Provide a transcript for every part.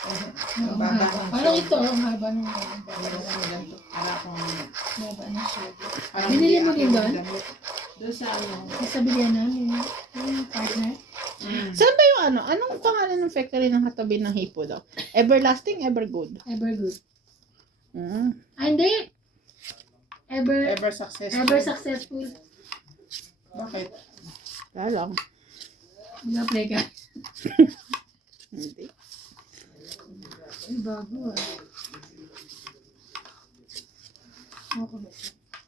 Ang baba ng Parang ito, shoulder. ang haba ng Meron kami ganito. Para akong... haba ng shoulder. Parang Binili hindi mo ako din doon? damit. Doon sa ano. Sa bilihan namin, yung partner. Saan ba yung ano? Anong pangalan ng factory ng katabi ng hipo daw? Everlasting, Evergood. Evergood. Mm. Ah, hindi. Ever successful. Ever successful. Bakit? Wala lang. Mag-apply ka. Hindi. Ay, bago ah. Okay.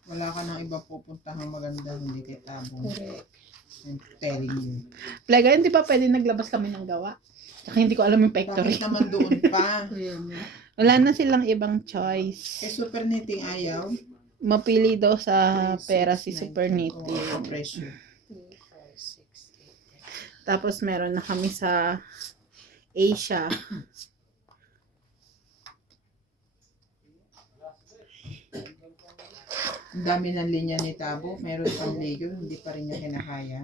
Wala ka nang iba pupuntahang maganda, hindi kay Tabong. Correct. I'm telling you. Plaga, hindi pa pwede naglabas kami ng gawa. Tsaka hindi ko alam yung factory. Bakit naman doon pa? Kaya nga. Wala na silang ibang choice. Kay Super Knitting ayaw. Mapili daw sa pera si Super Oo, Knitting. presyo. 2, 5, 6, 8. Tapos meron na kami sa Asia. Ang dami ng linya ni Tabo. Meron pang leyo, hindi pa rin niya kinakaya.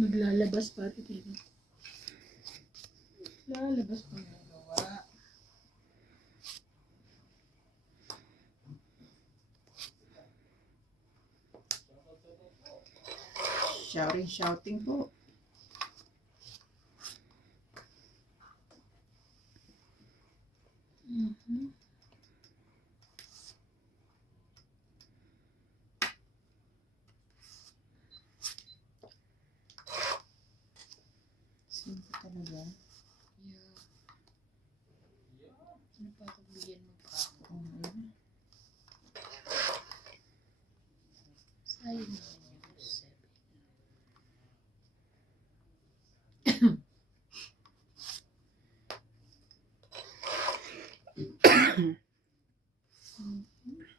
Maglalabas pa ito dito. Lalabas pa nga gawa. Shouting po. Mhm. Simple talaga. Yeah. Ano pa ako bigyan mo pa ako? Sayang naman yung 7.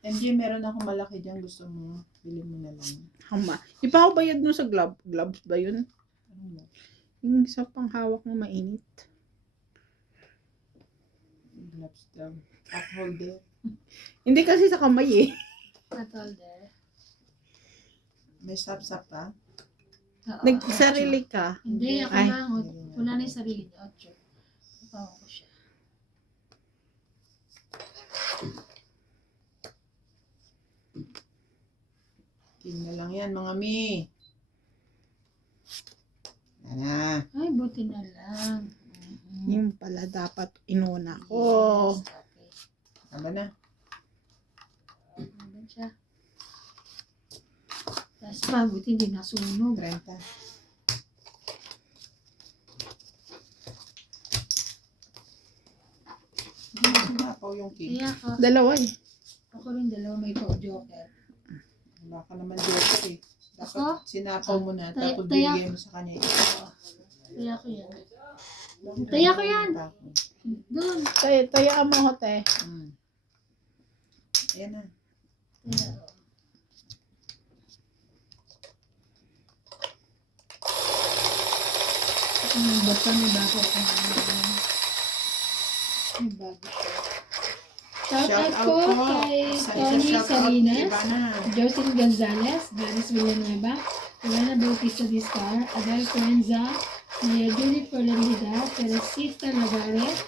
MJ, meron ako malaki dyan. Gusto mo, bili mo na lang. Hama. Di pa ako bayad no sa gloves ba yun? Ano mo? Yung sa panghawak na mainit. Gloves daw. Cup holder. Hindi kasi sa kamay eh. Not all there. May sap-sap pa. Oo, Nagsarili ka. Hindi, ako Ay. lang. Wala na yung sarili niya. Ocho. Napawa ko siya. King na lang yan, mga mi. Yan na. Ay, buti na lang. Mhm. Yung pala dapat inuna ko. Yes, okay. Tama na. Ano siya? Tapos pa, buti hindi nasunog. 30. Hindi mo sinapaw yung king. Kaya ako, Dalawa eh. ako rin dalawa may joker. Wala ka naman joker eh. Dapat Ako? sinapaw mo na, Tay- tapos taya- bigay mo sa kanya. Kaya ko yan. Taya ko yan. Doon. Tayaan mo ko te. Ayan na. Kaya, basta may bago ako. May bago siya. Shout out po kay Tony Salinas, Jocelyn Gonzalez, Gladys Villanueva, Elena Bautista Discar, Adel Cuenza, Maria Julie Forlanida, Teresita Lagares,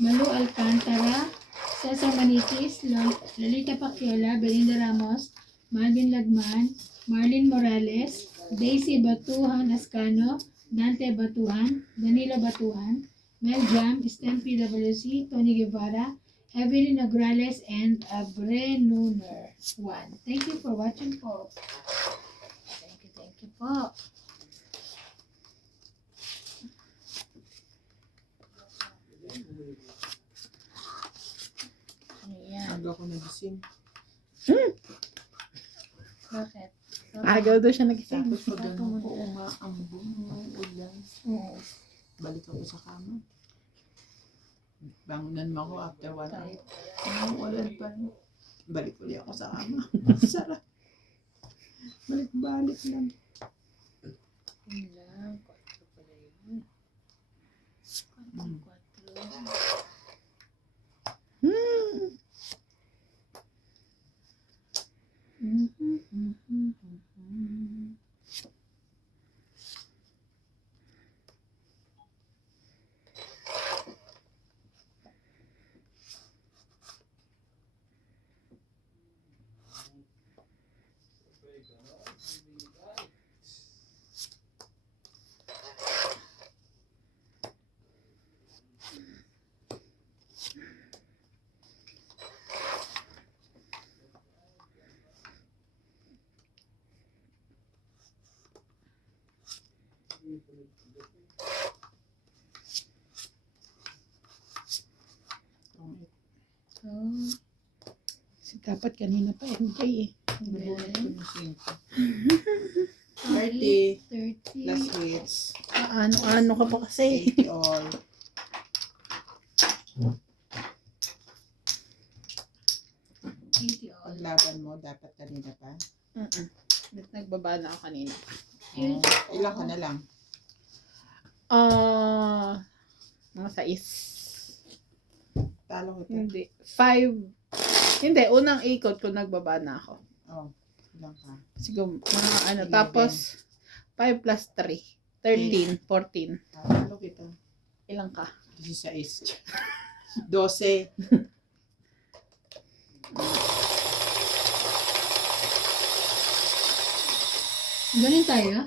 Malu Alcantara, Cesar Manitis, Lolita Pacquiola, Belinda Ramos, Malvin Lagman, Marlene Morales, Daisy Batuhan Ascano, Dante Batuhan, Danilo Batuhan, Mel Jam, Stem PWC, Tony Guevara, Evelyn Nograles, and Abrenuner 1. Thank you for watching po. Thank you po. Ano yan? Aga ko nagising. Bakit? Agaw daw siya nagising. Tapos pag ganun ko, umaambong ulan. Oo. Balik ako sa kama. Bangunan mo ako after 1 hour. Ulan pa. Balik ulit ako sa kama. Sarap. Balik-balik lang. Yun lang. 4 pala yun. 4. Oh, Kasi dapat kanina pa MJ eh. Nabunod ko ng 5. 30 30. plus weights. Ano ka pa kasi. 80 all. Paglaban mo, dapat kanina pa. Nagbaba na ako kanina. Ilan ka na lang? Mga 6. Talo kita. Hindi. 5. Hindi, unang ikot ko nagbaba na ako. Oh, ilan ka? Siguro, mga ano. 11. Tapos, 5 plus 3. 13, 14. Talo kita. Ilang ka? 16. 12. Ganun tayo?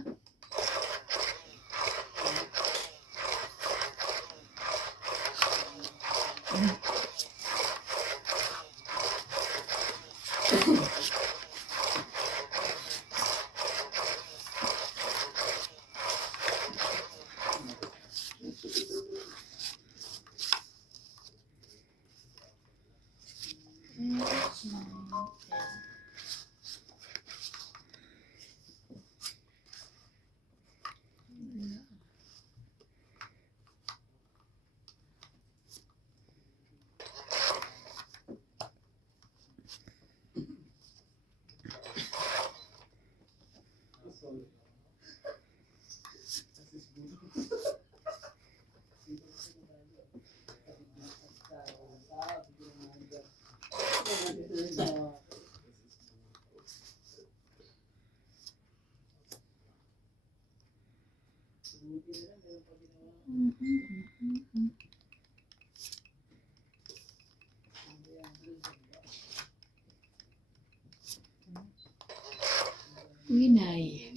Winay.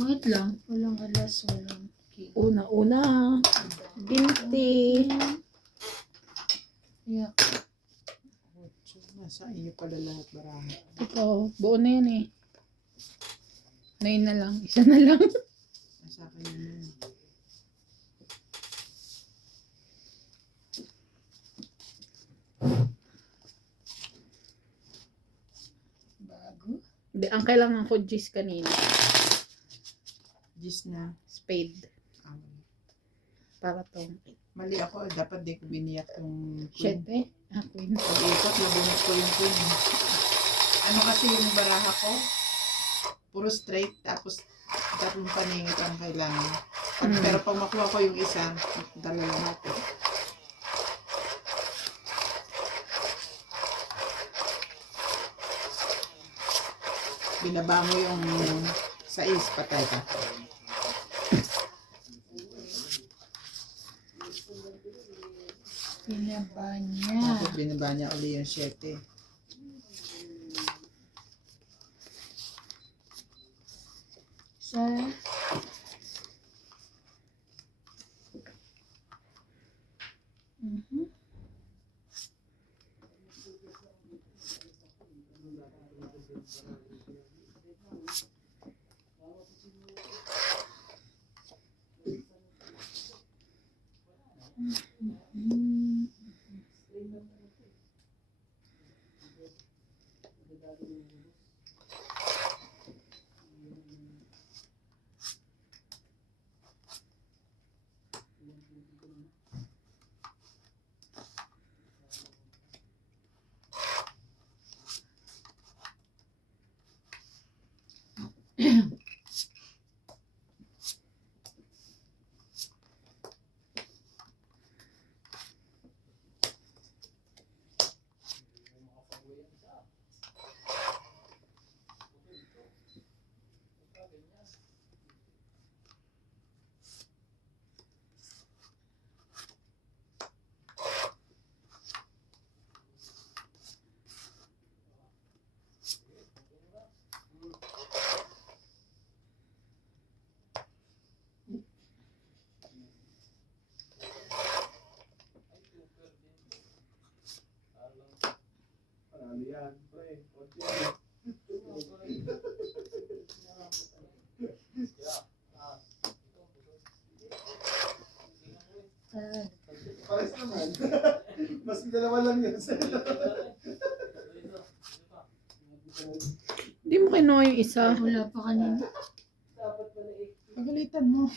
Pangit lang. Walang alas, walang cake. Una-una. Binti. Yeah. Nasa iyo pala lahat baraha. Ito, buo na yan eh. 9 na lang. Isa na lang. Nasa akin yun. Bago. Hindi, ang kailangan ko G's kanina. Gis na. Spade. Para to. Mali ako. Dapat di ko biniyak yung queen. 7. Queen. Pag-ikot, nabunod ko yung queen. Ano kasi yung baraha ko? Puro straight. Tapos, tatlong paningit ang kailangan. Pero pag makuha ko yung isa, dalawa natin. Binaba mo yung 6, patay ka. Pinaba niya. Tapos binaba niya uli yung 7. Sa Pares naman. Mas dalawa lang yun sa'yo. Hindi mo kinuha yung isa. Wala pa kanina. Pagalitan mo.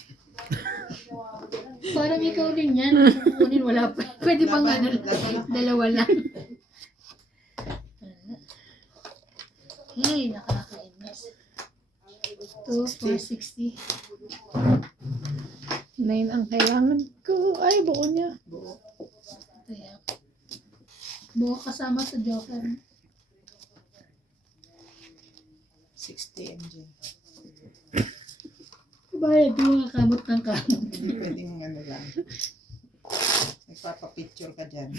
Parang ikaw din yan. Kukunin, wala pa. Pwede bang ano, dalawa lang. Hey, nakakainis. 2, 4, 60. 9 ang kailangan ko. Ay, buo niya. Buo. Kaya, buo kasama sa Joker. 60 MJ. Bayad mo kamot ng kamot. Hindi pwedeng ano lang. Nagpapapicture ka dyan.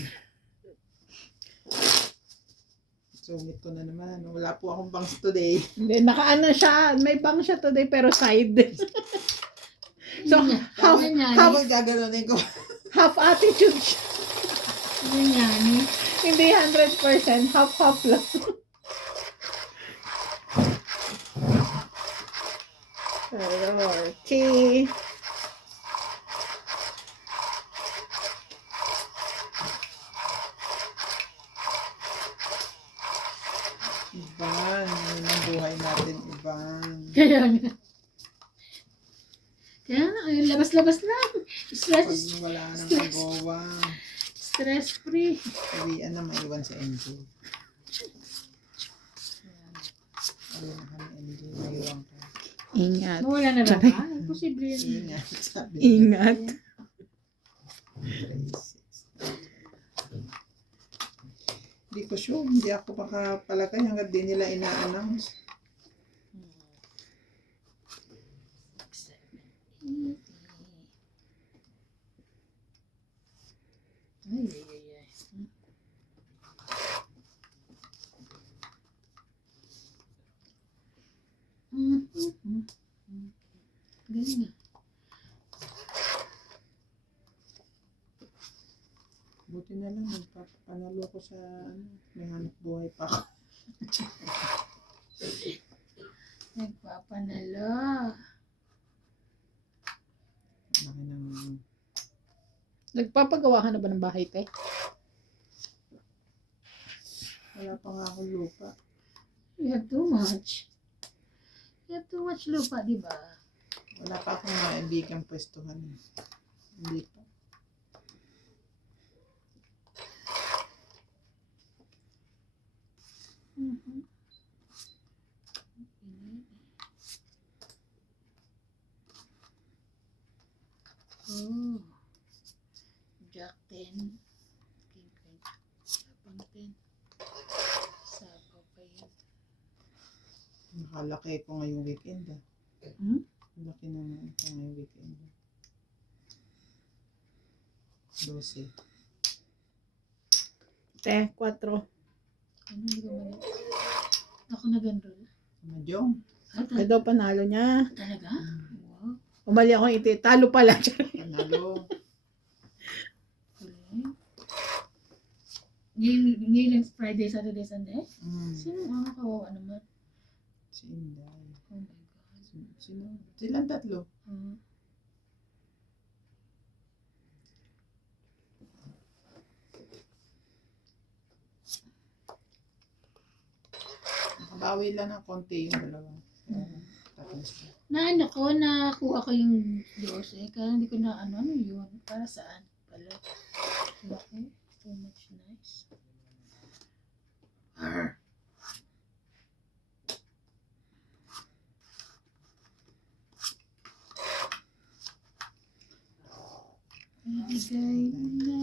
Sumit ko na naman. Wala po akong bangs today. Hindi, nakaano siya. May bang siya today pero side. So, half, Habang gaganunin ko. half attitude siya. Ano yan? Hindi 100%. Half-half lang. Okay. Iban. Yun ang buhay natin, Iban. Kaya nga. Kaya na, ayun, labas-labas lang. Pag Stress, wala nang agawa, stress free. sabihan na maiwan sa MJ. Ayun na kami, MJ. Maiwan ka. Ingat. Mawala na ba ba? Posible yun. Ingat. Sabi Ingat. Hindi ko sure. Hindi ako makapalagay hanggang di nila ina-announce. Ay, ay, ay, ay. Galing ah. Buti na lang. Nagpapanalo ko sa ano. May hanap buhay pa ako. Nagpapanalo. Laki ng... Nagpapagawa ka na ba ng bahay, te? Wala pa nga akong lupa. You have too much. You have too much lupa, di ba? Wala pa akong maibigang pwestuhan. Hindi pa. Oh. Jack 10. King Queen. Sapang 10. Sapaw pa yun. Nakalaki ko ngayong weekend. Hmm? Laki naman ito ngayong weekend. 12. Te, 4. Ano, hindi ko mali. Ako nag-enroll. Mahjong. Ay daw panalo niya. Talaga? Wow. Umali akong iti. Talo pala. Panalo. Galing. Ngayon Friday, Saturday, Sunday? Sino ang kawawa naman? Si Inday. Oh my God. Sino? Silang tatlo. Nakabawi lang ng konti yung dalawa. Tapos, Na ko, nakuha ko yung doors eh. Kaya hindi ko na ano yun. Para saan pala? Laki. So much nice. Ibigay mo na.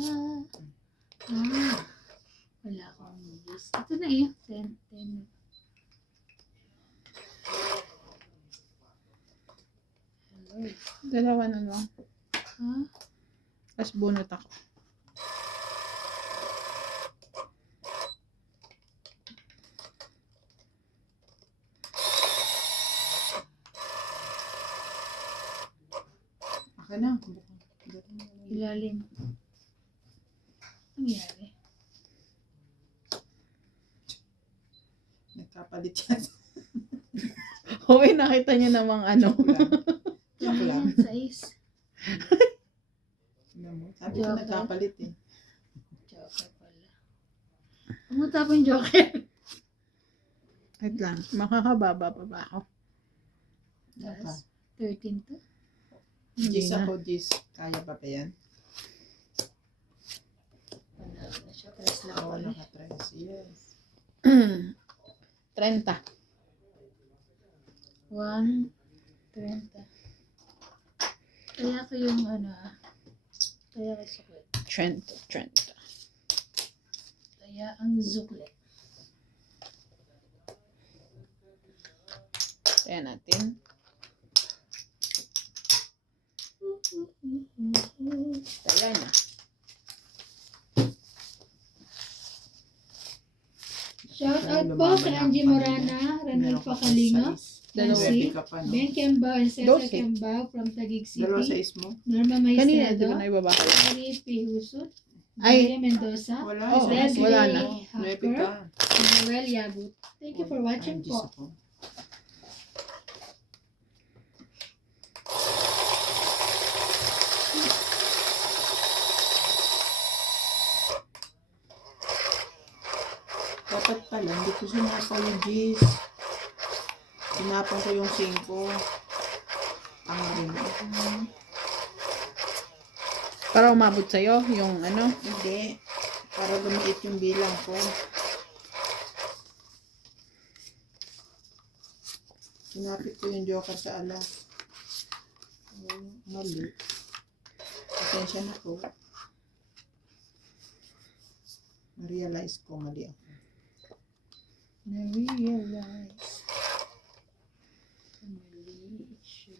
Wala akong movies. Ito na eh. 10. 10. Hello. Dalawa na lang. Ha? Tapos bunot ako. Aka na. Ilalim. Nangyari. nagpapalit yan. Hoy, nakita niyo namang ano. Joke lang. Ayan, sais. Tingnan mo. Sabi ko nagpapalit eh. Joker pala. Pumunta po yung Joker. Wait lang, makakababa pa ba ako? Yes. 13 to. Hindi Gis na. ako, Gis. Kaya pa ba yan? Panalo na siya. Press lang Oo, ako. nakapress. Yes. 30. 1, 30. Kaya ko yung kaya ko suklet. 30. Kaya ang suklet. Kaya natin. Kaya na. Shout out po kay Angie Morana, Ranel Pacalinga, Dalawa. Ka pa, no? Ben Kembao and Cesar Dose. Kembao from Taguig Dalawa City, size mo? Norma Kanina, di ba Maicedo, na ibaba ko? Mary P. Husut, Ay. Maria Mendoza, Wala. Oh, isa Leslie wala na. Nuebe Hacker, ka. and Noel Yabut. Thank you for watching Ay, Gis po. ako. Dapat pala, hindi ko sinapa yung Gis. Sinapan ko yung 5. Tanga rin. Para umabot sa'yo, yung ano. Hindi. Para lumiit yung bilang ko. Sinapit ko yung joker sa alas. Mali. Atensya na po. Na-realize ko mali ako. Na-realize. Mali siya.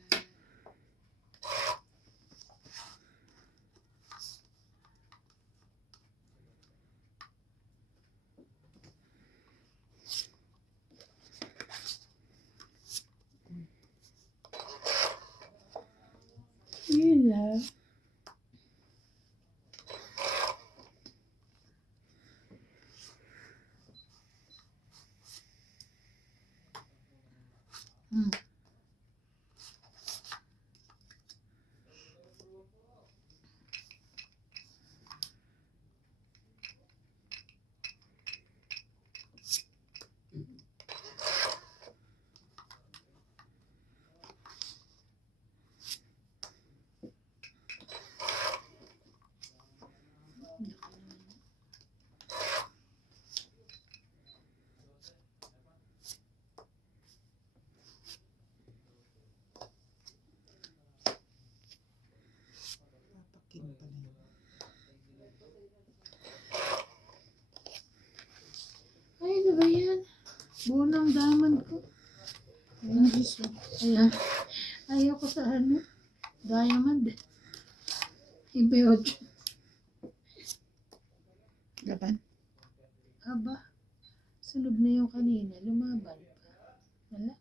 Yun lang. Papakin pala yun. Ay, ano ba yan? Buo ng diamond ko. Ayun, Gis. Oh. Ayan. Ayaw ko sa diamond. Iba 8. Gaban. Aba, sunod na yung kanina. Lumaban pa. Wala.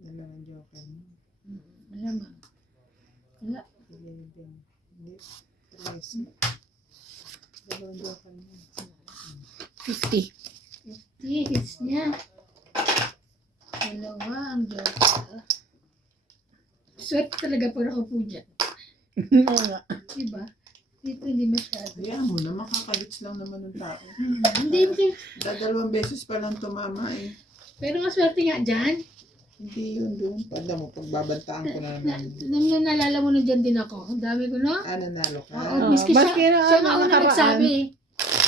Dalawang joker mo. Malamang. Wala. 11. Hindi. 13. Dalawang joker mo. 50. Hits niya. Dalawa ang joker. Swerte talaga pag ako po dyan. Oo nga. Diba? Dito hindi masyado. Hayaan mo na, makakagits lang naman ng tao. Hindi. Dadalawang beses pa lang tumama eh. Pero maswerte nga dyan. Hindi yun doon. Pala mo, pagbabantaan ko na naman. Nung nalala mo na dyan din ako. Ang dami ko, no? Nanalo ka. Oo, miski maski siya, na siya nga ano, una nakaraan. nagsabi.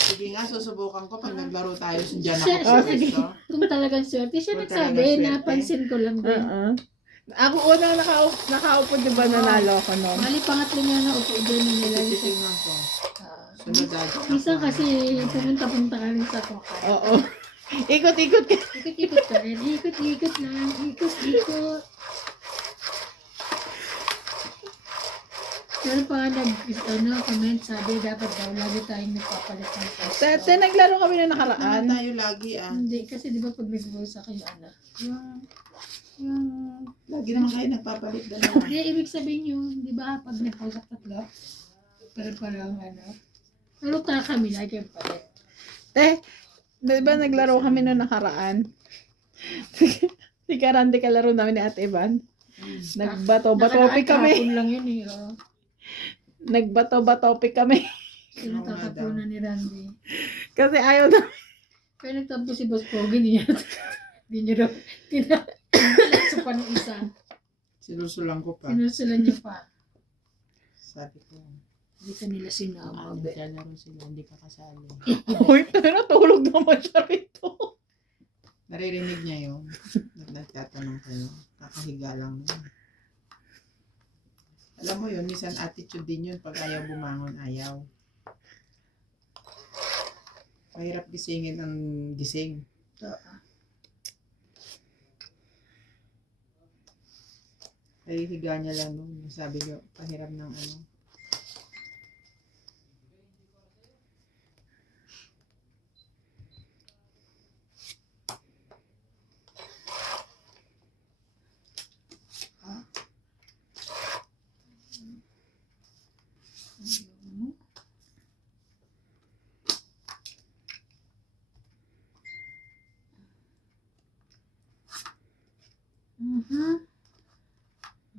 Sige nga, susubukan ko pag naglaro tayo. Diyan Siya- ako siya- pwesto. Kung talagang swerte. Siya Kung nagsabi, talagang swerte. napansin ko lang din. Ako unang nakaupo, di ba nanalo ako noon? Mali pangatlo niya na upo dyan yung nila. Titingnan ko. Sunod agad. Minsan kasi pumunta-punta ka rin sa kokan. Oo. Ikot-ikot ka. Ikot-ikot ka rin. Ikot-ikot lang. Ikot-ikot. Pero pa comment, sabi dapat daw lagi tayong nagpapalit ng Dati naglaro kami na Ano nakaraan. tayo lagi ah. Hindi, kasi di ba pag nag-voice kayo, yung Lagi naman kayo nagpapalit dalawa. hindi, ibig sabihin yun, di ba, pag nag-voice tatlo, pero parang pero kami lagi yung palit. Di ba naglaro kami na nakaraan? Si Karande kalaro namin ni Ate Evan. Nagbato-batopic kami. Nakakahapon lang yun eh. Oh. Nagbato-batopic kami. Sino tatapunan ni Randy? Kasi ayaw na. Kaya nagtampo si Boss Pogi, hindi niya daw tinalakso pa ng isa. Sinusulang ko pa. Sinusulan niya pa. Sabi ko, Hindi ka nila sinama. naglalaro sila, hindi ka kasali. Uy, pero tulog naman siya rito. Naririnig niya yun. Nagtatanong kayo. Kakahiga lang yun. Alam mo yun, minsan attitude din yun. Pag ayaw bumangon, ayaw. Mahirap gisingin ang gising. Kaya higa niya lang nun. Sabi ko, pahiram ng ano.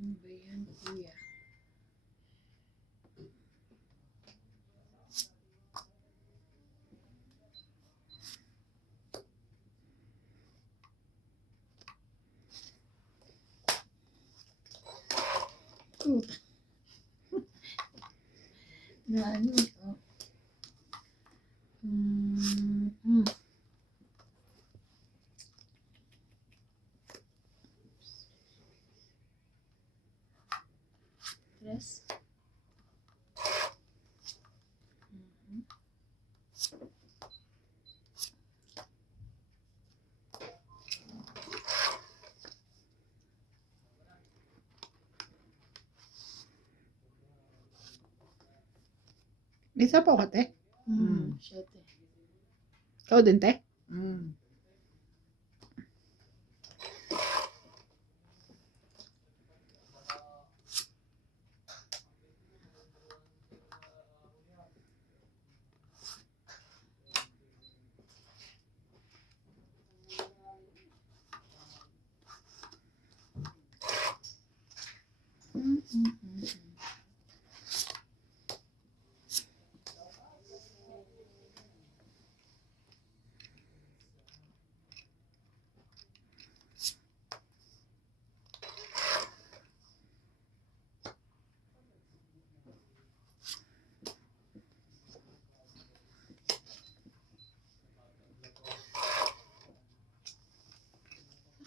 Ano ba yan, kuya? Na ano ito? Tres. Isa po ka, te. Siyete. Ikaw din, te. Mm.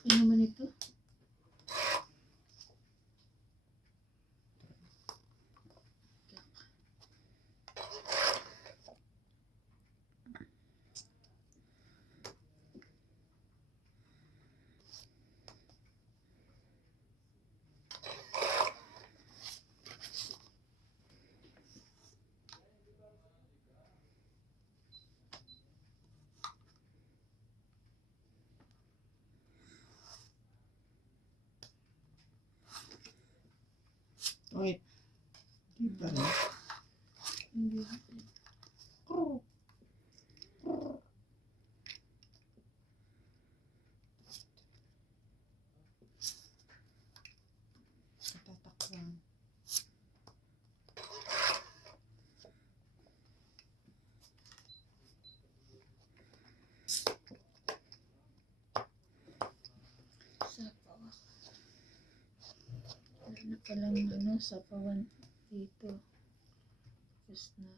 Ano naman ito? Wait. Di ba rin? Hindi. Tatakpan. Sapaw. Meron na palang ano, sapawan dito. Tapos na.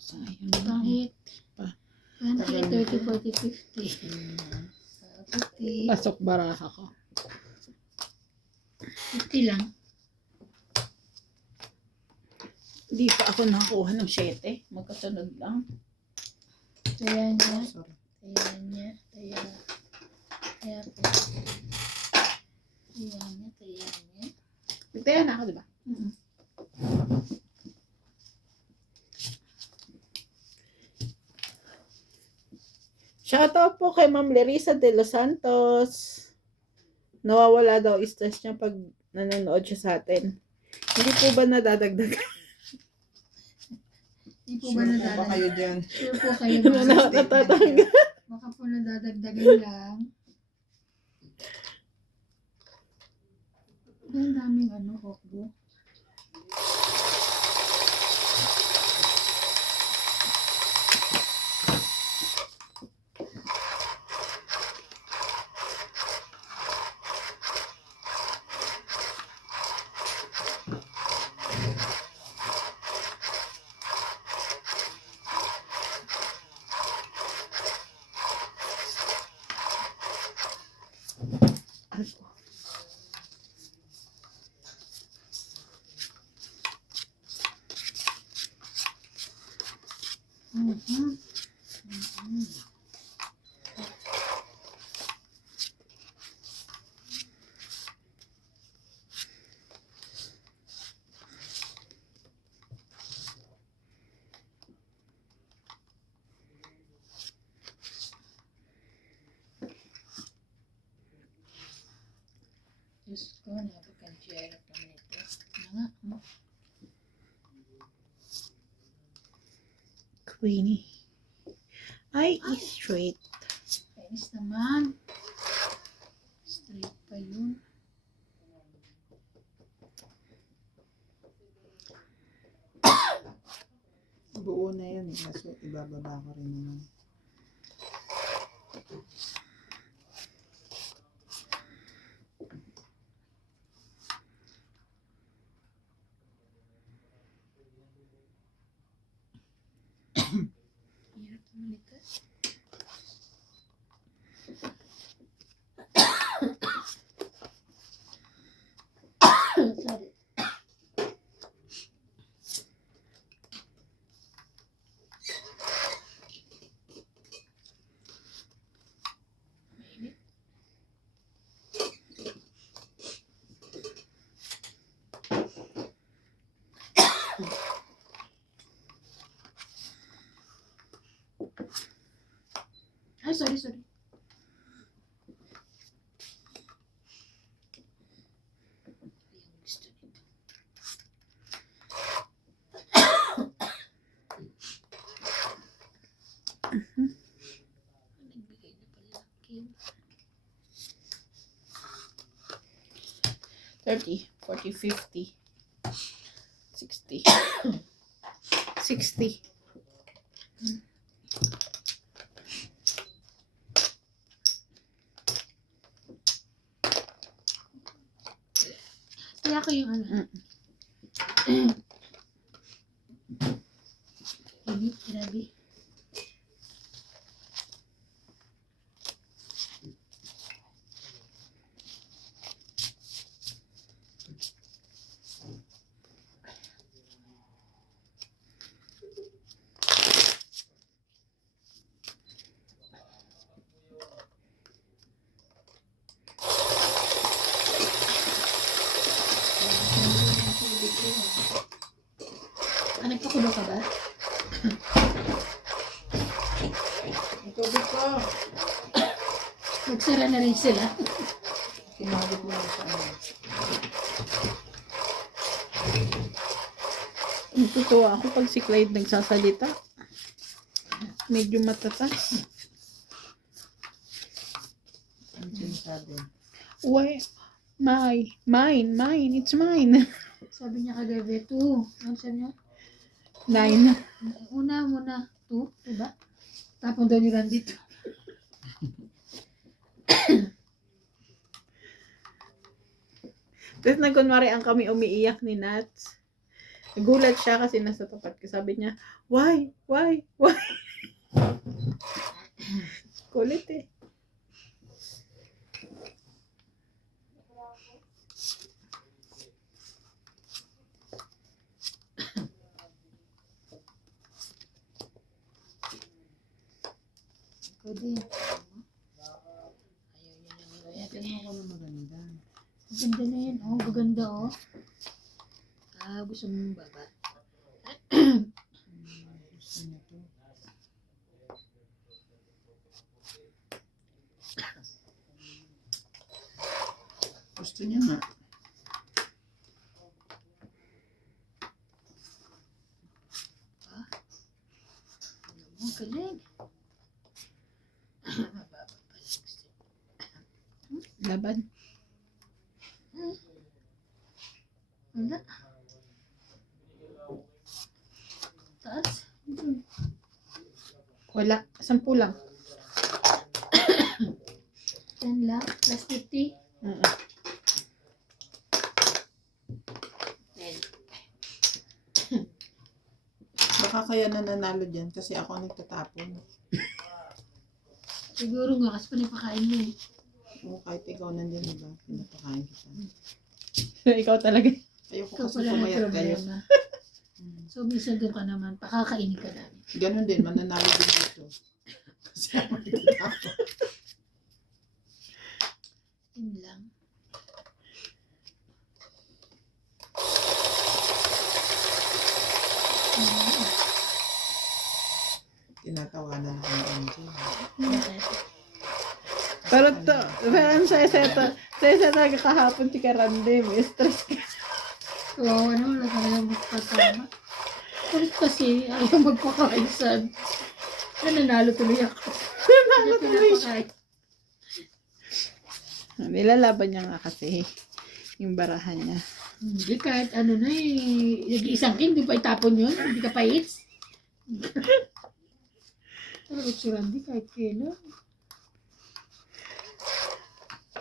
Sayang. Kahit Pa. 20, 30, 40, 50. 50. Pasok baraha ko. 50 lang. Hindi pa ako nakakuha ng 7. Magkasunod lang. Taya niya. Sorry. Taya niya. Taya. Taya po. Taya niya. Taya niya. Nagtaya na ako, di ba? Shoutout po kay Ma'am Larissa de los Santos. Nawawala daw stress niya pag nanonood siya sa atin. Hindi po ba nadadagdag? Hindi po ba Sure po ba nadadagdagan? kayo dyan? Sure po kayo Ano ba? na natatanggal? Baka po nadadagdagan lang. Ang daming hotdog. Mhm. Diyos ko, napakantiyerap naman ito. Ano nga, Queenie. Ay, straight. Kainis naman. Straight pa yun. Buo na yan eh. Kaso ibababa ko rin naman. Hirap naman ito. Sorry. Mainit. Ay, sorry. Yung gusto nito. Nagbigay na pala. Okay. 30, 40, 50, 60, 60. Kaya ko yung ano. Init, grabe. Nagpakulo ka ba? Ang tubig ko. Nagsara na rin sila. Kinabot mo na sa ano. Natutuwa ako pag si Clyde nagsasalita. Medyo matatas. Ang sinasabi. Why? Mine, it's mine. Sabi niya kagabi, 2. Ano sabi niya? 9. Una muna, 2, diba? Tapos daw niyo lang dito. Tapos nagkunwari ang kami umiiyak ni Nats. Nagulat siya kasi nasa tapat ko. Sabi niya, why? Kulit eh. Ikaw din. Ayaw niya nang Tingnan ko na maganda. Maganda na yan, oh. Maganda, oh. Gusto mong baba. Gusto niya to. Gusto niya nga. Laban. Wala. Taas. Wala. 10 lang. 10 lang. Plus 50. Mm. 10. Baka kaya nananalo dyan kasi ako ang nagtatapon. Siguro nga kasi panipakain mo eh. O kahit ikaw nandyan, diba? Pinapakain kita. Ikaw talaga. Ayoko Ikaw kasi pala may pumayat kayo. problema. Hmm. So, minsan doon ka naman, pakakainin ka namin. Ganon din, mananalo din dito. Kasi ako nagtatapon. 10 lang. Tinatawanan ako ng Angel. Bakit? Pero to, pero ang saya talaga kahapon si Karande, may stress ka. Kawawa naman, wala talagang magpasama. Kulit kasi, ayaw magpakaisan. Nananalo tuloy ako. Nanalo tuloy siya. Pinapakain. Nilalaban niya nga kasi yung barahan niya. Hindi, kahit ano na eh, nag-iisang king, di pa itapon yun? Hindi ka pa hits? Talaga si Randy, kahit kailan.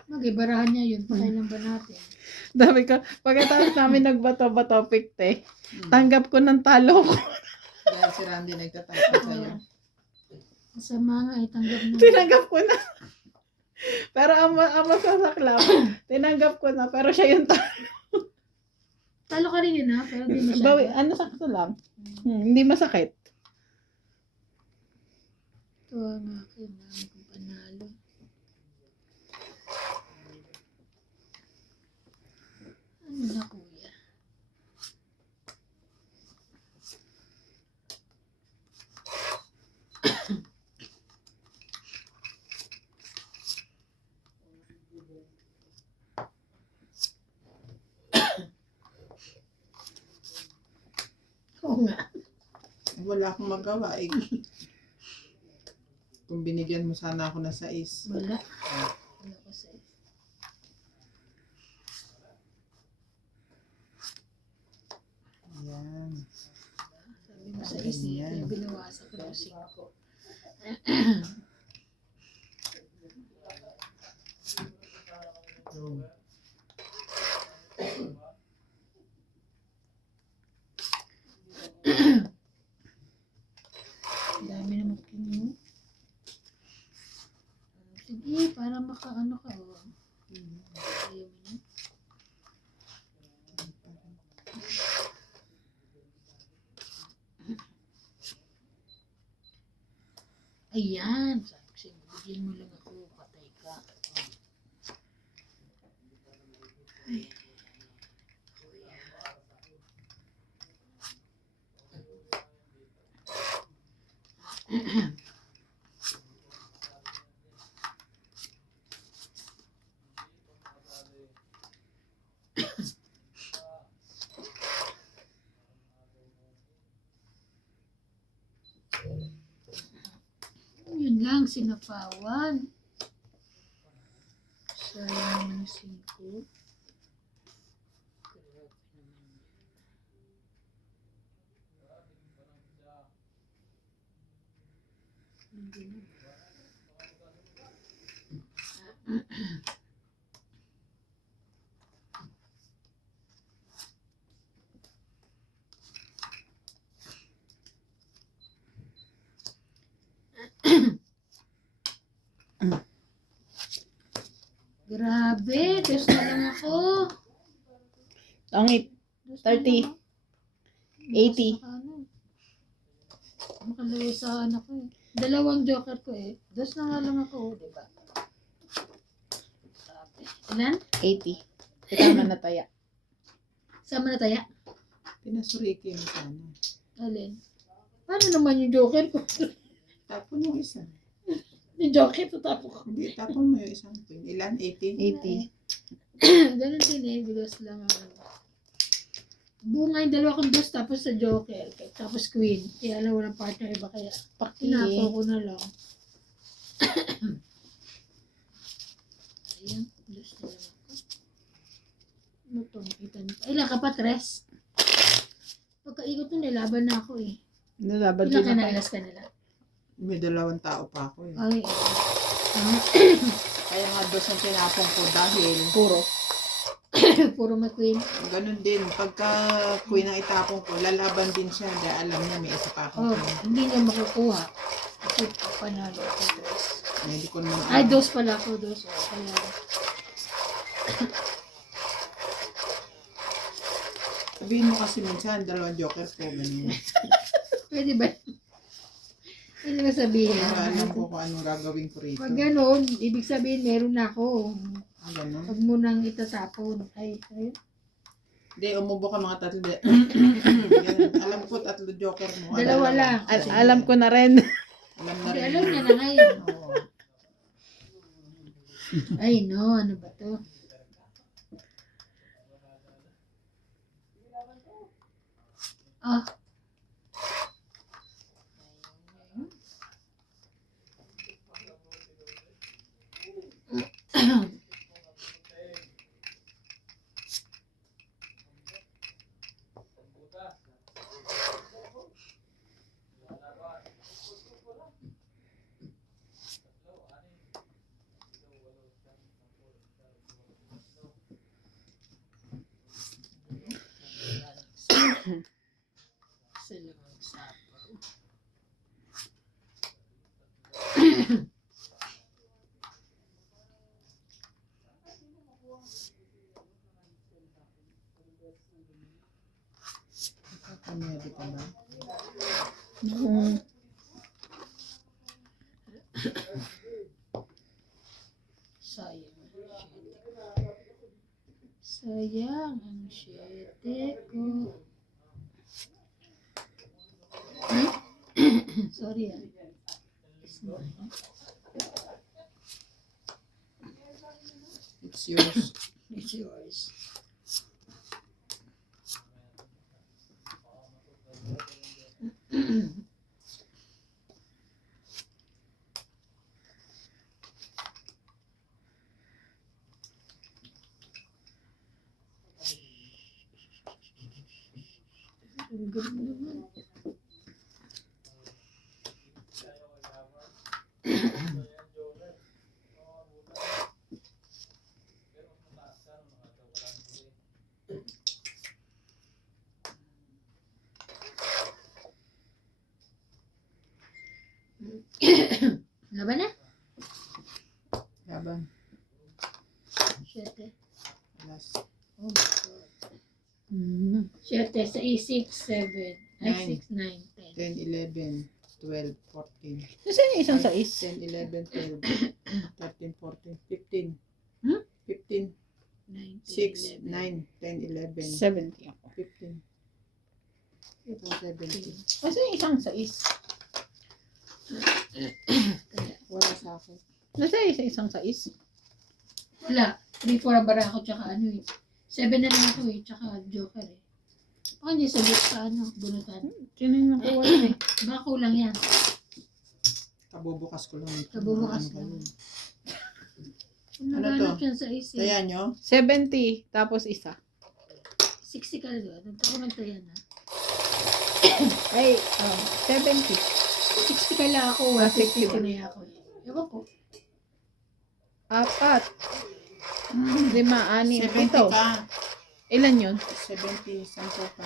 Mag-ibarahan niya yun, pakailan ba natin? Dami ko, pagkatapos namin nagbato-bato pikte, tanggap ko ng talo ko. Dahil si Randy nagtatapon sa'yo. Masama nga, itanggap mo. Tinanggap ko na. Pero ang masasaklap, tinanggap ko na, pero siya yung talo. Talo ka rin yun ha, pero di masyado. Bawi, ano sakto lang. Hindi masakit. Ito ang akin, dami kong panalo. Ano na kuya? Oo nga. Wala akong magawa eh. Kung binigyan mo sana ako ng 6. Wala. Wala kasi. Ayan. Sabi mo sa isi, kaya binawasan ko ng 5. Go. Dami naman kinyo. Sige, para makaano ka. Oh. Ayaw mo na. Ayan. Sabi ko sa'yo, bigyan mo lang ako. Patay ka. Ay. Yun lang, sinapawan. Sayang naman yung 5. Grabe naman. Hindi na. Grabe, Diyos na lang ako. Tangit. Diyos na 30. lang ako. 80. Makalagay sa anak ko eh. 2 joker ko eh. Diyos na nga lang ako, di ba? Grabe. Ilan? 80. Kita na taya. Sama na taya? Pinasuriki mo sana. Alin? Paano naman yung joker ko? Tapon yung isa. Yung joker, tatapo ko. Hindi, tapon mo yung isang pin. Ilan? 80? 80. Ganun din eh, bigas lang ako. Bunga yung 2 kong dos, tapos sa joker, tapos queen. Kaya alam, walang partner iba kaya. Paki. Tinapo ko na lang. Ayan, dos na lang ako. Ano to? Ilan ka pa, Tres? Pagkaikot nun, nilaban na ako eh. Nalaban Ilan din ka na, ako. alas ka nila? May 2 tao pa ako eh. Ay, Kaya nga dos ang tinapon ko dahil Puro. puro McQueen. ganun din. Pagka queen ang itapon ko, lalaban din siya dahil alam niya may isa pa akong Oh, queen. hindi niya makukuha. Kasi panalo ako, Tres. Hindi ko naman Ay, alam. dos pala ako, dos. Oh, kaya, Sabihin mo kasi minsan, 2 joker ko, ganun. pwede ba? Pwede ba sabihin? Para alam ko kung anong gagawin ko rito. Pag gano'n, ibig sabihin meron na ako. Ah, ganun. Huwag mo nang itatapon. Ay, ayun. Hindi, umubo ka mga 3. Ganun. Alam ko 3 joker mo. Dalawa lang. Alam ko na rin. Alam na Hindi, rin. alam niya na ngayon. Oo. Ay, no. Ano ba to? Ah. Salamang sapaw. Kamedi ka ba? Mm. Sayang ang syete. Sayang ang syete ko. Sorry ah. It's mine. It's yours. It's yours. Ang galing naman. Laban na? Laban. Syete. Last. Oh my God. Syete sa E6, 7. Ay, 6, 9, 10. 10, 11, 12, 14. Nasaan yung isang sais? 10, 11, 12, 13, 14, 15. Hmm? 15, 9, 6, 10, 9, 10, 11, 70 ako. 15. Ito, 17. Nasaan yung isang sais? Kaya, Wala sa akin. Nasaan yung isang sais? wala. 3, 4 ang bara ako, tsaka ano eh. 7 na lang ako eh, tsaka joker eh. Baka hindi sagot sa ano, bunutan. Tinignan ko wala eh. Baka kulang yan. Kabubukas ko lang. ito. Kabubukas Ano lang. ba yun? Kung Ano naghanap to? yan sa AC, Kaya nyo? 70, tapos isa. 60 ka doon. Nagkakumanta yan ha. Ay, 70. 60 ka lang ako, 150 ko na yan ako eh. Ewan ko. 4. 5, 6, 70 ito. ka. Ilan yun? 70, 10 ka.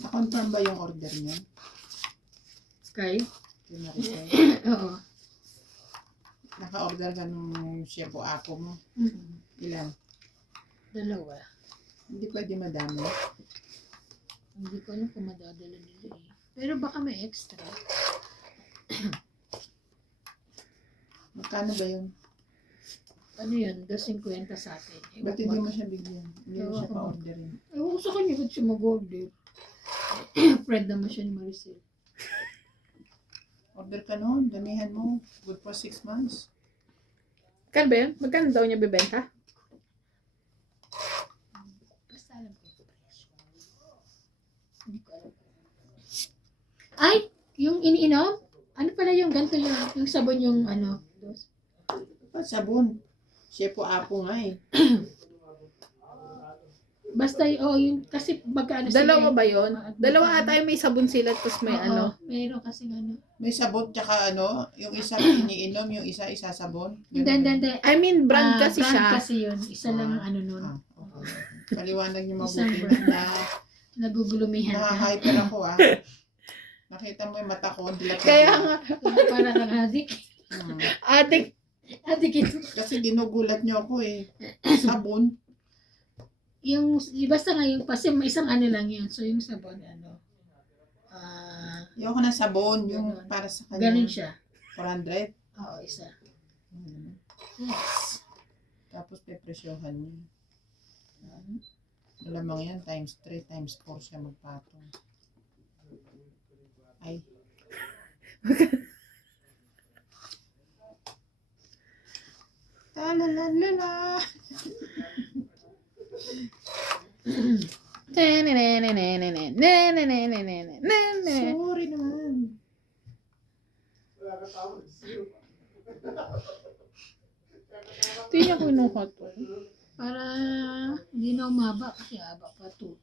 Na-confirm ba yung order niyo? Okay? Yung na-reserve? Oo. Naka-order ka nung chef o ako mo? Ilan? 2. Hindi pwede madami. Hindi ko alam kung madadala nila eh. Pero baka may extra. Magkano ba yun? Ano yun? 250 sa atin. Ba't hindi mo siya bigyan? Hindi mo siya Ewan ko. pa-orderin. Ewan ko sa kanya ba't siya mag-order. Friend naman siya ni Maricel. Order ka nun, damihan mo. Good for 6 months. Kan ba yun? Magkano daw niya bibenta? Basta alam ko yung presyo. Hindi ko alam. Ay! Yung iniinom? Ano pala yung ganito yung sabon yung ano? Sabon. Shepo apo nga eh. Basta yung kasi magkano Dalawa sila ba yun? Dalawa ata yung may sabon sila tapos may Oo, ano. Mayroon kasi ano. May sabon tsaka ano, yung isa iniinom, yung isa isasabon. Hindi. I mean, brand kasi brand siya. kasi yun. Isa lang ang ano nun. Ah, okay. Paliwanag niyo Isang mabuti brand. na Nagugulumihan ka. nahahyper ako ah. Nakita mo yung mata ko, dilat na Kaya dilat. nga, Para kang adik. Hmm. adik. Adik ito. Kasi ginugulat niyo ako eh. Sabon. Yung, basta nga yung, kasi may isang ano lang yun. So yung sabon, ano. Ayoko ng sabon, yung Ganun. para sa kanya. Ganun siya. 400. Oo, isa. Hmm. Yes. Tapos pepresyohan niya. Malamang yan, times 3, times 4 siya magpatong. Ay. Talalalala. Sorry naman. Wala ka tawag. Zero. Hindi niya kinuha to. Para hindi na umaba kasi haba pa to.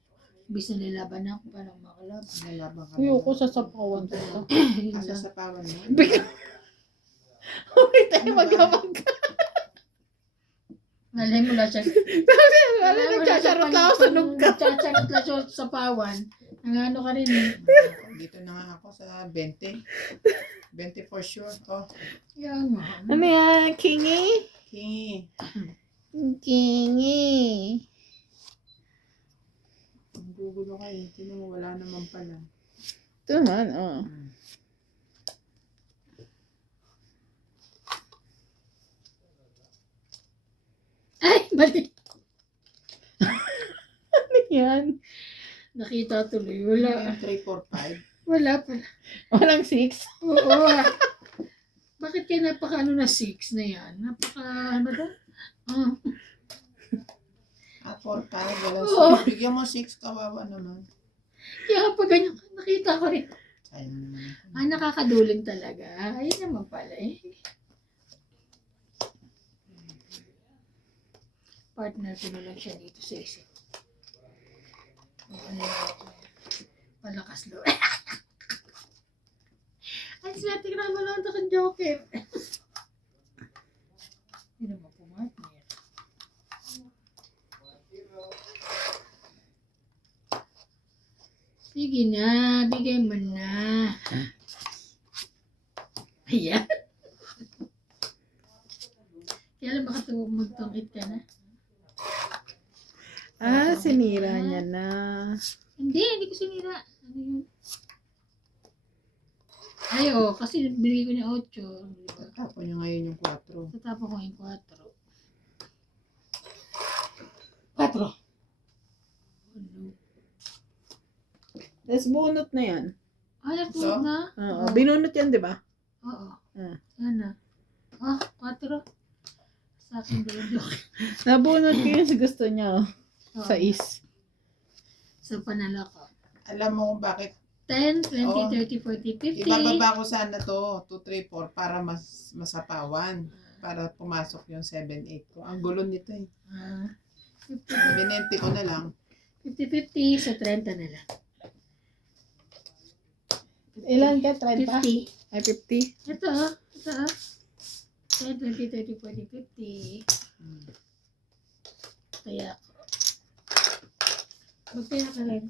Ibig na nilaban ako para makalaban. Nalaban ka Ayoko naman. sa sapawan to. Yun lang. Sasapawan mo. Uy, tayo maglamag ka. Malay mo lang siya. Wala, nagchacharot lang ako, sunog ka. Nagchacharot lang siya sa pawan. Nangano ka rin eh. Dito na nga ako sa 20. 20 for sure. Oh, Yan nga. Ano yan? Kingi? kingi. Kingi. Ang gugulo ka eh. Tinan mo, wala naman pala. Ito naman, oh. Ay, balik. Ano yan? Nakita tuloy. Wala. 3, 4, 5. Wala pala. Walang 6. Oo. Bakit kaya napaka ano na 6 na yan? Napaka ano ba? Ah. 4, 5. Wala Oo. 6. Bigyan mo 6. Kawawa naman. Kaya kapag ganyan, nakita ko rin. Sayang naman. Ah, nakakaduling talaga. Ayun naman pala eh. Partner ko na lang siya dito sa isip. Ano ako? Palakas lo. Ay, swerte ka naman lang akong joker. Hindi naman po partner. Sige na, bigay mo na. Ayan. Kaya lang baka magtungit ka na. Ah, sinira niya na. Hindi ko sinira. Ano yun? Ay, kasi binigay ko niya 8. Diba? Tapos niya ngayon yung 4. Tatapon ko yung 4. 4. Ano? Tapos bunot na yan. Ay, ako So? na. Oo, binunot yan, di ba? Oo. Ah. Yan na. 4. Sa akin din. Nabunot ko yung gusto niya, oh. Oo. Sa is. So, panalo ko. Alam mo kung bakit 10, 20, Oo. 30, 40, 50. ibababa ko sana to 2, 3, 4 para mas masapawan. Para pumasok yung 7, 8 ko. Ang gulo nito eh. 50, Binente ko na lang. 50, so 30 na lang. Ilan ka? 30? 50. Ay, 50? Ito. 10, 20, 30, 40, 50. Hmm. Kaya ako. Magkaya ka rin.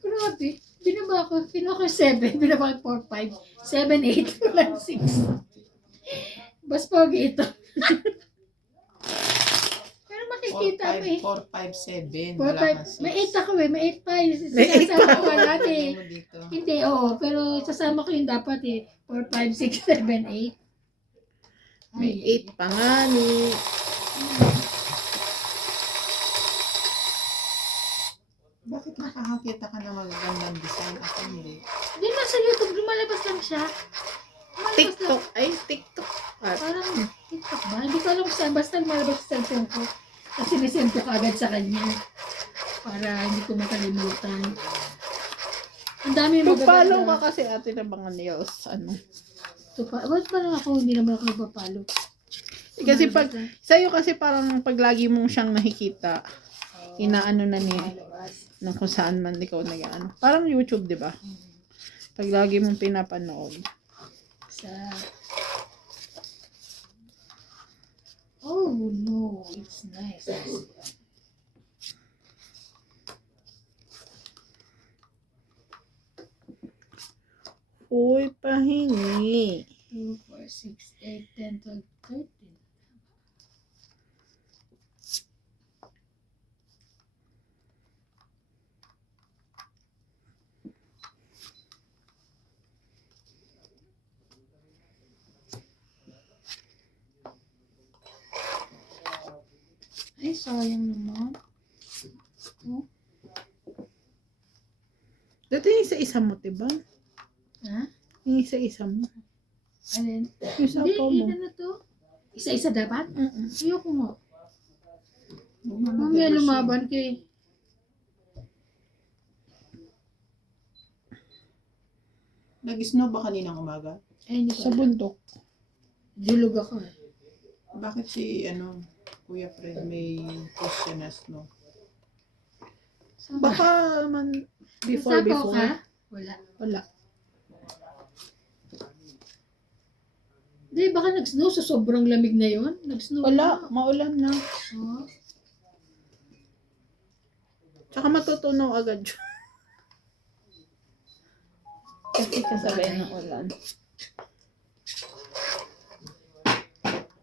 Grabe. Binaba ko. Kinuha ko 7. Binaba ko 4, 5. 7, 8. Walang 6. Bas pogi ito. Pero 4, makikita mo 5, eh. 4, 5, 7. 4, Wala 5. kasi. May 8 ako eh. May 8 pa. May 8 Sinasama ko dati. Ano mo dito? Hindi, oo. Pero sasama ko yung dapat eh. 4, 5, 6, 7, 8. May 8 pa nga ni. nakakakita ka na magagandang design. Ako hindi. Hindi na sa YouTube, lumalabas lang siya. Lumalabas TikTok. lang. Ay, TikTok. At, Parang TikTok ba? Hindi ko alam kung saan. Basta lumalabas sa cellphone ko. Kasi nisend ko agad sa kanya. Para hindi ko makalimutan. Ang dami yung pag-follow ka magaganda. kasi ate ng mga nails. Ano? Ba't pa lang ako, hindi naman ako nagpapalo. Kasi pag, sa'yo kasi parang pag lagi mong siyang nakikita, inaano na niya ng kung saan man ikaw nag-ano. Parang YouTube, di ba? Pag lagi mong pinapanood. Sa... Oh no, it's nice. Uy, pahingi. 2, 4, 6, 8, 10, 12, 13. Ay, sayang naman. Oh. Dito yung isa-isa mo, diba? Ha? Yung isa-isa mo. Alin? Yung sa Hindi, pa mo. ilan na to? Isa-isa dapat? Mm-mm. Ayoko mo. Mamaya Mamaya lumaban kay... Nag-snow ba kaninang umaga? Ay, hindi Sa ko alam. bundok. Julog ako eh. Bakit si, Kuya Fred may push siya na snow? Saan Baka man Sapaw before. ka? Wala. Wala. Hindi, baka nag-snow sa sobrang lamig na yon. Nag-snow Wala. na. Maulan na. Oh. Tsaka matutunaw agad yun. Kasi kasabay ng ulan.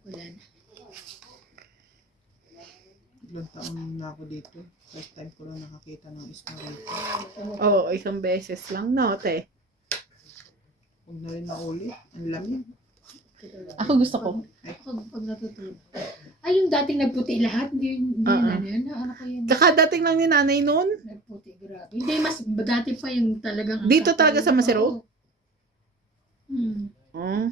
Wala na. Ilang taon na ako dito. First time ko lang nakakita ng snow rito. Oo, isang beses lang. No, te. Huwag na rin maulit. Ang lamig. Ako gusto ko. Pag natutulog. Ay, yung dating nagputi lahat, hindi na yun. Ano ko yun? Kakadating lang ni nanay noon. Nagputi, grabe. Hindi, mas dati pa yung talagang... Dito talaga sa Masiro? Hmm. Oh.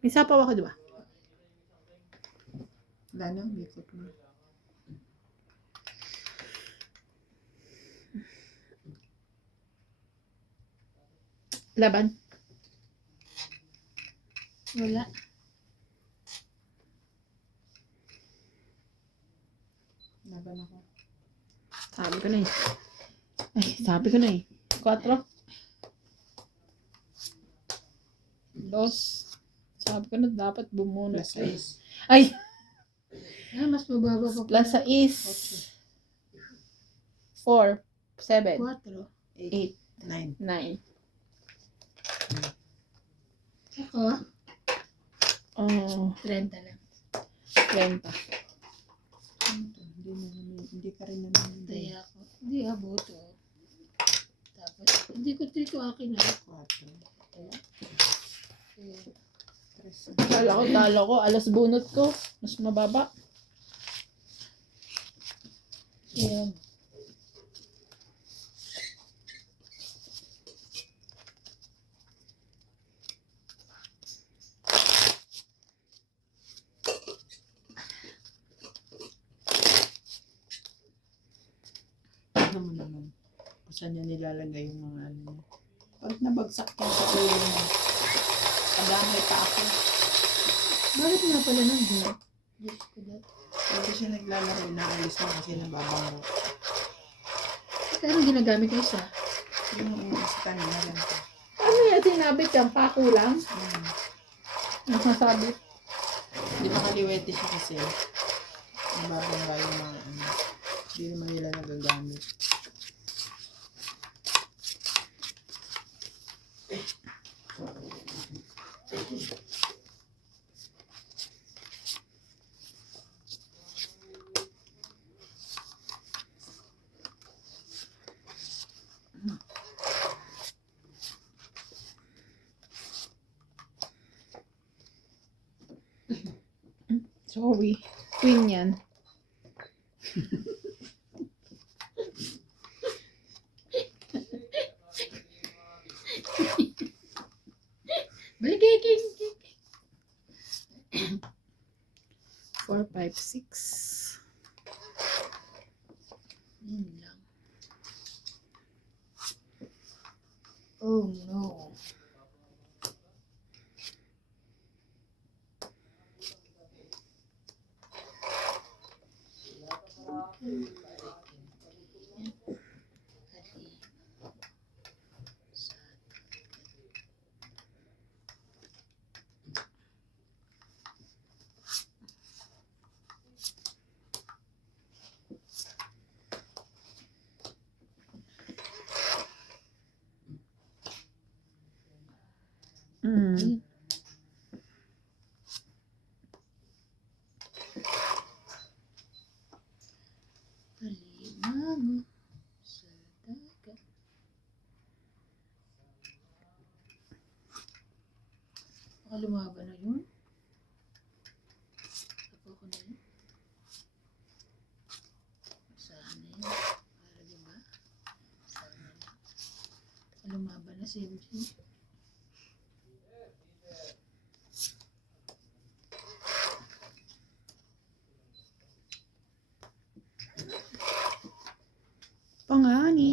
May sapaw ako, di ba? Wala na, likot na. Laban. Wala. Laban ako. Sabi ko na eh. Ay, sabi ko na eh. 4. 2. Sabi ko na dapat bumunot. Plus size. Ay, Ah, mas mababa pa. plus 6. 4. 7. 4. 8. 8. 9. 9. Ako, Oh, 30 lang. 20. Hindi ka rin naman. Taya ako. Hindi, boto. Tapos, hindi ko trito akin na. 4. Eh, 3. Talo ko. Alas bunot ko. Mas mababa. Yan. Ano mo naman? Kung saan niya nilalagay yung mga ano niya. Pag nabagsak yan sa ulo niya, kadamay pa ako. Bakit nga pala nandun? Diyos ko dad. Pag siya naglalaro, inaalis mo kasi nababango. Kaya anong ginagamit ko isa? Yung sa kanina lang. Ano yan? Sinabit yan? Pako lang? Nasasabi. Di ba kaliwete siya kasi nababangga yung mga ano. Hindi naman nila nagagamit. Sorry. Queen yan. Balik kay King. 4, 5, 6. Yun lang. Oh no. Mm. Alimango sa dagat. Baka lumaban na yun. Tapo ko na yun. Saan na yun? Para diba? Saan na yun? Baka lumaban na si MJ. Pangani.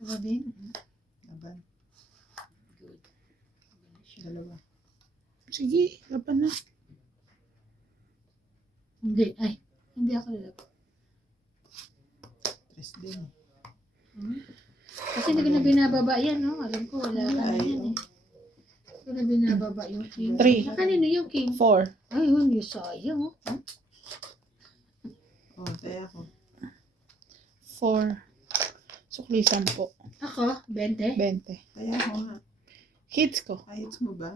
Diba, Ben? Laban. Good. Ganun siya. Dalawa. Sige, laban na. Hindi. Ay. Hindi ako lalabas. Tres din. Kasi hindi ko na binababa yan, no? Alam ko, wala ka na Ay, yan, eh. Hindi ko na binababa yung king. Three. Na kanino yung king? 4. Ay, yun, yung sayang, oh. Oh, tayo ako. 4. Sukli 10. Ako, 20. 20. Tayo ako nga. Hits ko. Ayos mo ba?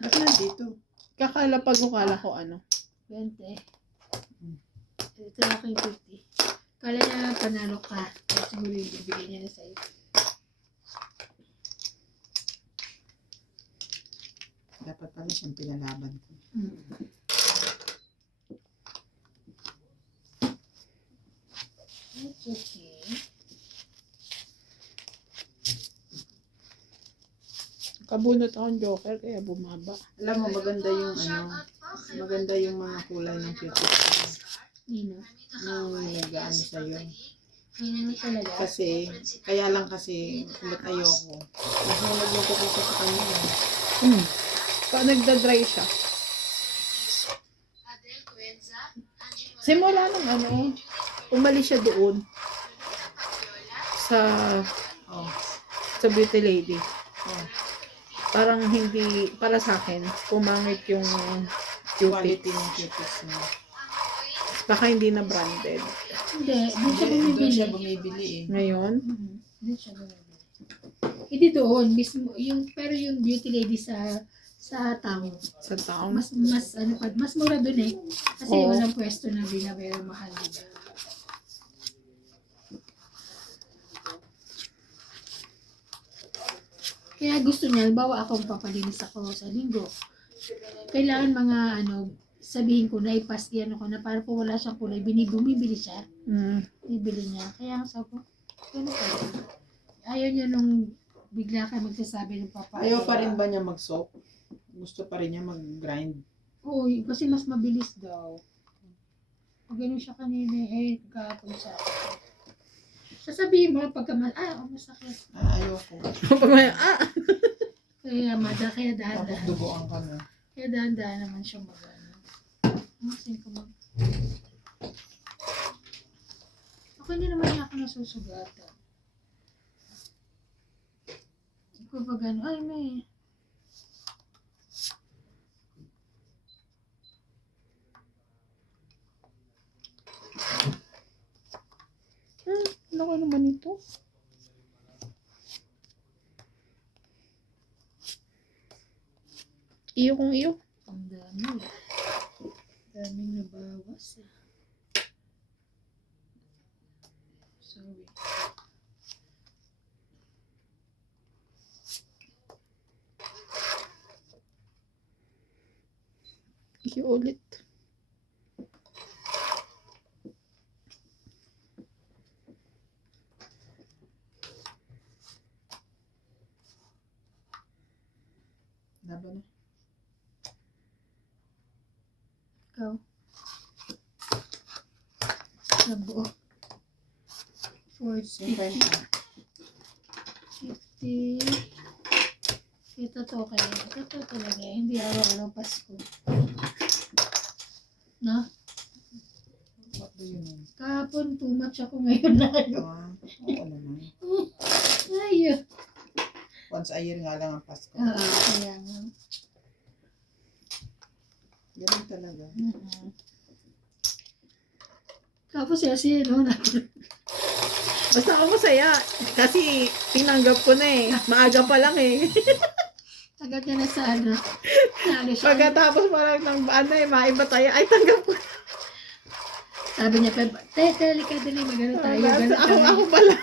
Ba't nandito? Kakalapag ko kala ko ano. 20. Ito na ako yung 50. Kala niya panalo ka. Kaya siguro yung bibigyan niya na sa'yo. Dapat pala siyang pinalaban ko. That's okay. Kabunot akong joker kaya bumaba. Alam mo, maganda yung maganda yung mga kulay ng cutics Nino. nung nag-ano sa'yo. Talaga. Kasi, kaya lang kasi, ba't ayoko. Nahulog yung kuko ko sa kanya. Pag nagda-dry siya. Simula nung umalis siya doon sa Oh, Beauty Lady. oh. Parang hindi, para sa akin, pumangit yung Quality cutics. ng cutics niya. Baka hindi na branded. Hindi. Doon siya Doon bumibili. siya bumibili eh. Ngayon, Doon siya bumibili. Hindi doon. Mismo, pero yung beauty lady sa town. sa town. Mas mura doon eh. Kasi Oo. walang pwesto na binabayar mahal, diba? Kaya gusto niya, bawa akong papalinis ako sa linggo. Kailangan mga sabihin ko na ipasdian ako na para po wala siyang kulay, bumibili siya. Bibili niya. Kaya ang sabi ko, ano pa? Ayaw niya nung bigla ka magsasabi ng papa. Ayaw pa rin ba niya mag-soak? Gusto pa rin niya mag-grind? Oo, kasi mas mabilis daw. Pag ganun siya kanina, kahapon sa akin. Sasabihin mo lang pagka, masakit. Ayoko. Kaya kaya Tapos dahan-dahan. dugoan ka na. Kaya dahan-dahan naman siya mag-ano. Masin ko mag... Ako hindi naman niya ako nasusugatan. Ikaw pag ano, ay may... laki naman ito. Iyo kung iyo. Ang dami. Daming nabawas. Sorry. Iyo ulit. Laban na. Ikaw. Nabuo. 40, 50. 50. Ito to kaya. Ito talaga. Hindi araw-araw Pasko. No? What do you mean? Kahapon, too much ako ngayon na ano. Oo naman. Ayun. Once a year nga lang ang Pasko. Kaya nga. Ganun talaga. Tapos kasi, no? Basta ako masaya. Kasi tinanggap ko na eh. Maaga pa lang eh. Agad niya na sa ano. Ano siya. Pagkatapos parang ng ano eh, maiba tayo. Ay, tanggap ko. Sabi niya, teli ka dali, magano tayo. Gano'n Ako pala.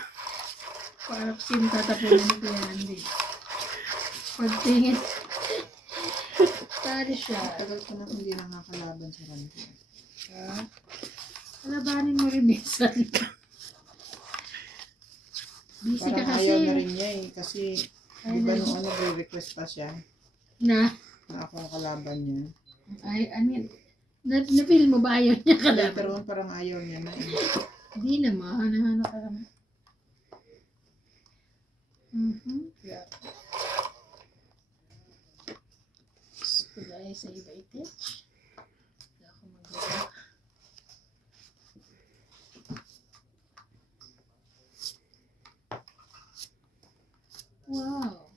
Parang sinatatapunan ni Kuya Andy. Pagtingin. Tari siya. Tagal ko na hindi nakakalaban sa rancho. Labanin mo rin minsan. Busy ka Parang kasi. ayaw na rin niya eh. Kasi, di ba nung ano, request pa siya Na, na ako ang kalaban niya. ay, ano yun? Na-feel mo ba ayaw niya ka Later on, parang ayaw niya na eh. Hindi naman. Ano ka naman. Yeah. Gusto guys, sa iba itich. Hindi ako magawa. Wow.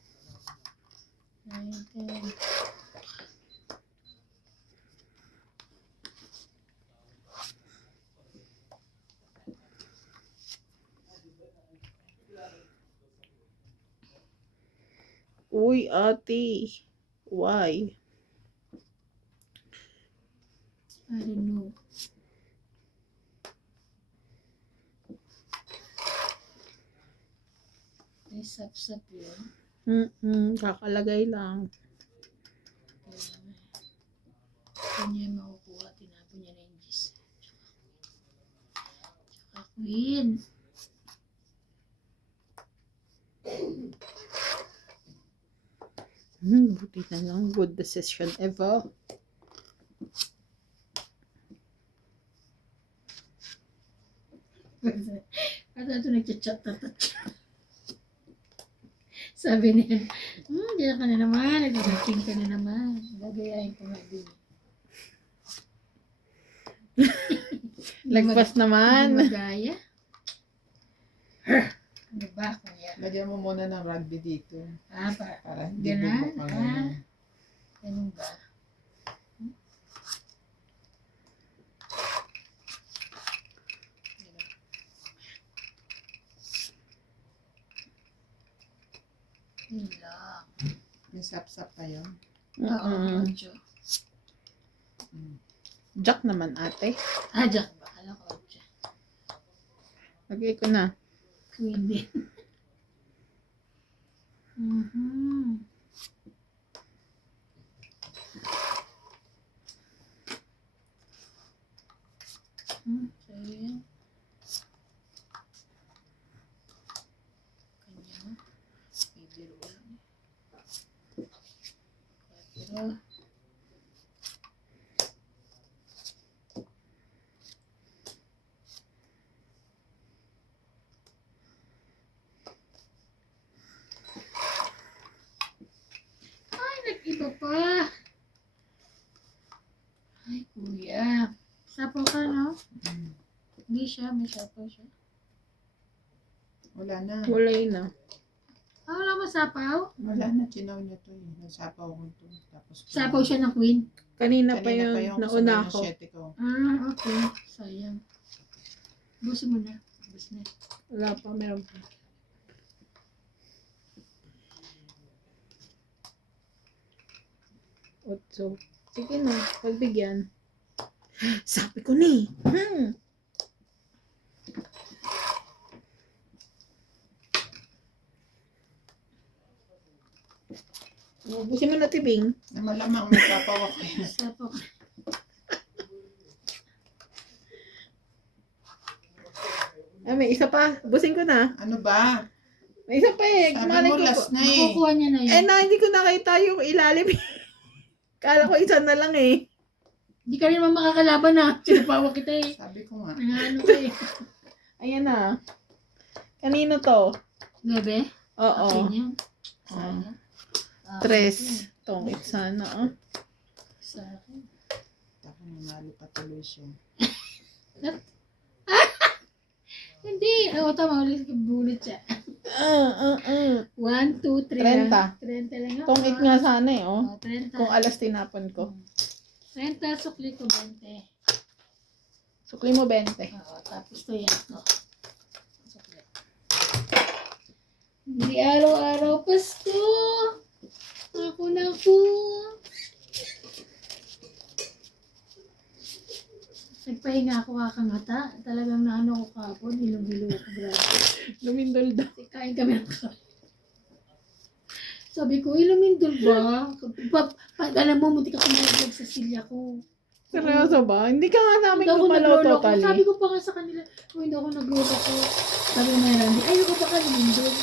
9, 10. Uy, ate. Why? I don't know. May sap-sap yun. Kakalagay lang. Kanya yung makukuha. Tinapon niya na yung gis. Tsaka queen. Buti na lang. Good decision ever. At ito nagchat-chat na sabi niya, diyan ka na naman, nag-working ka na naman. Gagayahin ko nga din. Lagpas Hindi naman. magaya. Ano ba, kuya? Lagyan mo muna ng rugby dito. Para hindi Ganun? bubok ang ano. Ganun ba? Yun lang. May sap-sap pa yun. Oo, Mm-mm. ocho. Jack naman ate. Jack ba? Kala ko ocho. Lagay ko na. Queen din. So, yun. Kanya. Bibiro lang. Pero, ay, nag-iba pa. Ay, kuya. Sapo ka, no? Hindi siya, may sapo siya. Wala na. Kulay na. Wala mo sapaw? Wala na. Chinaw niya to eh. Nagsapaw ko to. Tapos, Sapaw siya ng queen? Kanina pa Kanina yun. kasabay Nauna ng ako. 7 ko. Okay. Sayang. Busin mo na. Bus na. Wala pa, meron pa. Otso. Sige na, pagbigyan. Sabi ko ni. Ubusin mo na tibing. Na malamang may papawa ko yun. Sapo ko. Ah, may isa pa. Ubusin ko na. Ano ba? May isa pa eh. Sabi Malay mo ko last po. na eh. Makukuha niya na yun. Eh na, hindi ko nakita yung ilalim. Kala ko isa na lang eh. Hindi ka rin naman makakalaban na. Sinapawa kita eh. Sabi ko nga. Nangaano ka eh. Ayan na. Kanino to? Bebe? Oo. Okay niya. Oh. Sayang. Ah, Tres. Tongit sana. Oh. sa akin. Ako nanalo pa tuloy siya. Hindi. Oo, tama. Bulit siya. 1, 2, 3. 30. 30 lang ako. Tongit nga sana eh. Oh. 30. Kung alas tinapon ko. 30, sukli ko 20. Sukli mo 20. Oo, tapos to yan. Sukli. Hindi araw-araw Pasko. Ako na po. Nagpahinga ako kakangata. Talagang naano ko kapon. Hilong-hilo ako. Grabe. Lumindol daw. Kasi kain kami ng kain. Sabi ko, ilumindol ba? Alam mo, munti ka kumalaglag sa silya ko. Seryoso ba? Hindi ka nga namin Hindi ako kumalaw nagloloko. totally. Sabi ko pa nga sa kanila, kung hindi ako nagloloko. Sabi ko na Randy, ayoko pa ka lumindol.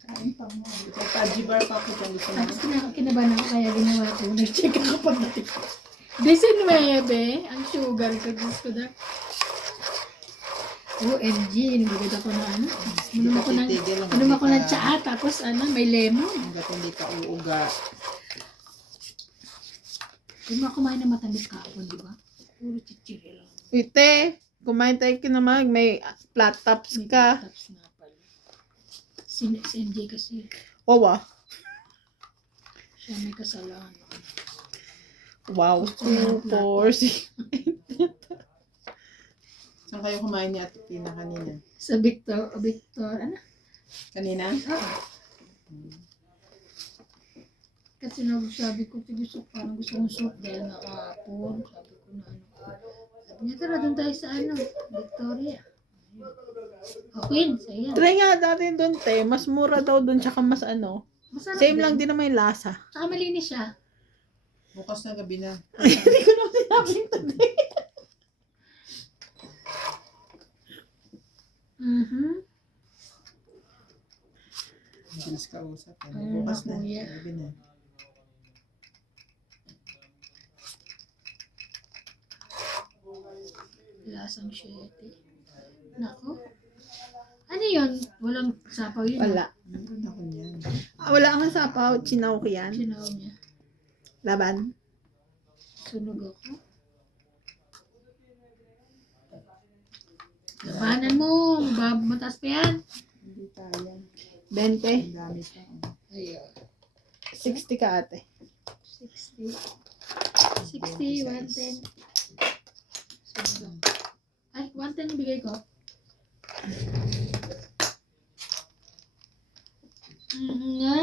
Kain pa mo. Sa Taji bar pa ako dyan. Gusto mo? Tapos kinabahan ako kaya ginawa ko. Nag-check ako pagdating ko. 19, ang sugar ko. Diyos ko na. OMG, nagagad ako na ano. Minum ako ng tsaa, tapos ano, may lemon. Hanggat hindi ka uuga. Hindi mo kumain ng matamis kahapon, di ba? Puro chichiri lang. Ite, kumain tayo kinamag. May flat tops May ka. taps nga pala. Si MJ kasi, Wawa. siya may kasalanan. Wow. 2, 4, 6. Saan kayo kumain ni Ate Tina kanina? Sa Victor, ano? Kanina? Oo. Kasi sabi ko, parang gusto kong soup dahil nakahapon. Sabi ko na ano. Sabi niya, tara doon tayo sa ano, Victoria. Okay, sa'yo. Try nga natin doon, te. Mas mura daw doon, tsaka mas ano. Masarap Same lang din naman yung lasa. Tsaka malinis siya. Bukas na gabi na. Hindi ko naman sinabing today. Bilis ka usap. Ayun Bukas na, na. kuya. Gabi na. Lasang 7. Nako. Ano yun? Walang sapaw yun. Wala. Meron ako niyan. Wala kang sapaw. Chinaw ko yan. Sinaw niya. Laban. Sunog ako. Labanan mo. Mataas pa yan. Hindi kaya. 20. Ang dami pa. Ayun. 60 ka ate. 60. 60, 110. Sunog ako. Ay, 110 yung bigay ko. Nga.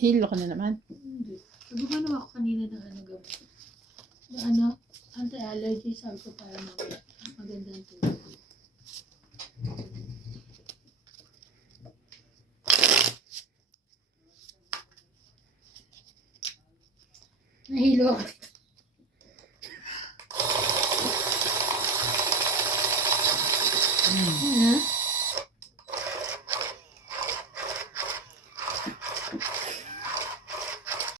Hilo ka na naman. Sabi ko naman ako kanina ng ano gamot. Na ano, anti-allergy, sabi ko para magandang tulog. Nahilo ako. Ha?